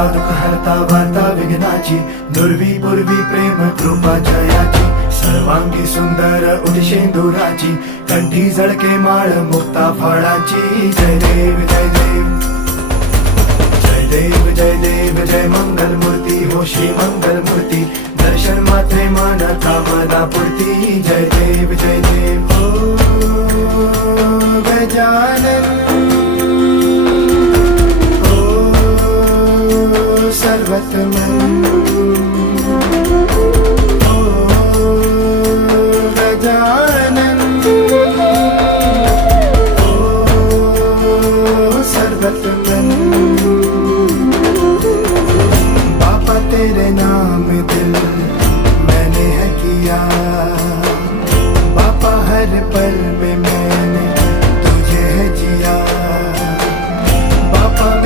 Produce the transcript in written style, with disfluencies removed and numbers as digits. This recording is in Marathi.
हरता दुःख हरता वार्ता विघ्नाची, दुर्वी पूर्वी प्रेम कृपा जयाची, सर्वांगी सुंदर उदिशेंदुराची, कंठी झळके माळ मुक्ता फळाची. जय देव जय देव जय देव जय देव जय मंगल मूर्ती हो श्री मंगल मूर्ती, दर्शन मात्रे मन कामना पूर्ती. जय देव जय देव ओ गजानन ओ सर्वतमन ओ गजानन ओ सर्वतमन. तेरे नाम